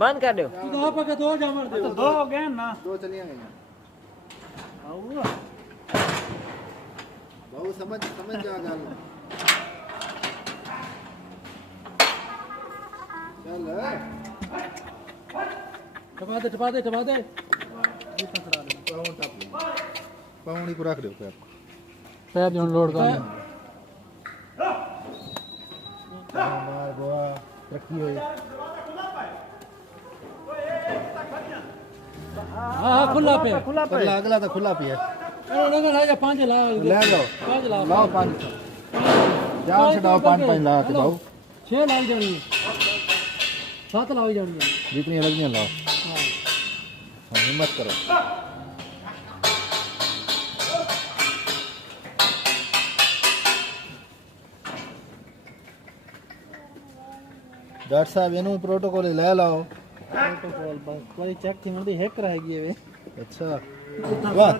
बंद कर दो। दो पके दो जामर दे। तो दो हो गए ना, दो चलिए गए बहु समझ जा गल चल टपा दे पाउनी को रख दो पैर जोन लोड कर मार बुआ रखी हुई हां खुला पे अगला तो खुला पिया अरे ला जा 5 ला ले लो 5 ला लाओ 5 जान से डाओ 5 ला के भाऊ 6 लाई जानी 7 लाई जानी जितनी लगनी लाओ हां हिम्मत करो डॉक्टर साहब इनू प्रोटोकॉल ले लाओ प्रोटोकॉल बस कोई चेक थी मुंडी हैक रहेगी ये अच्छा वाह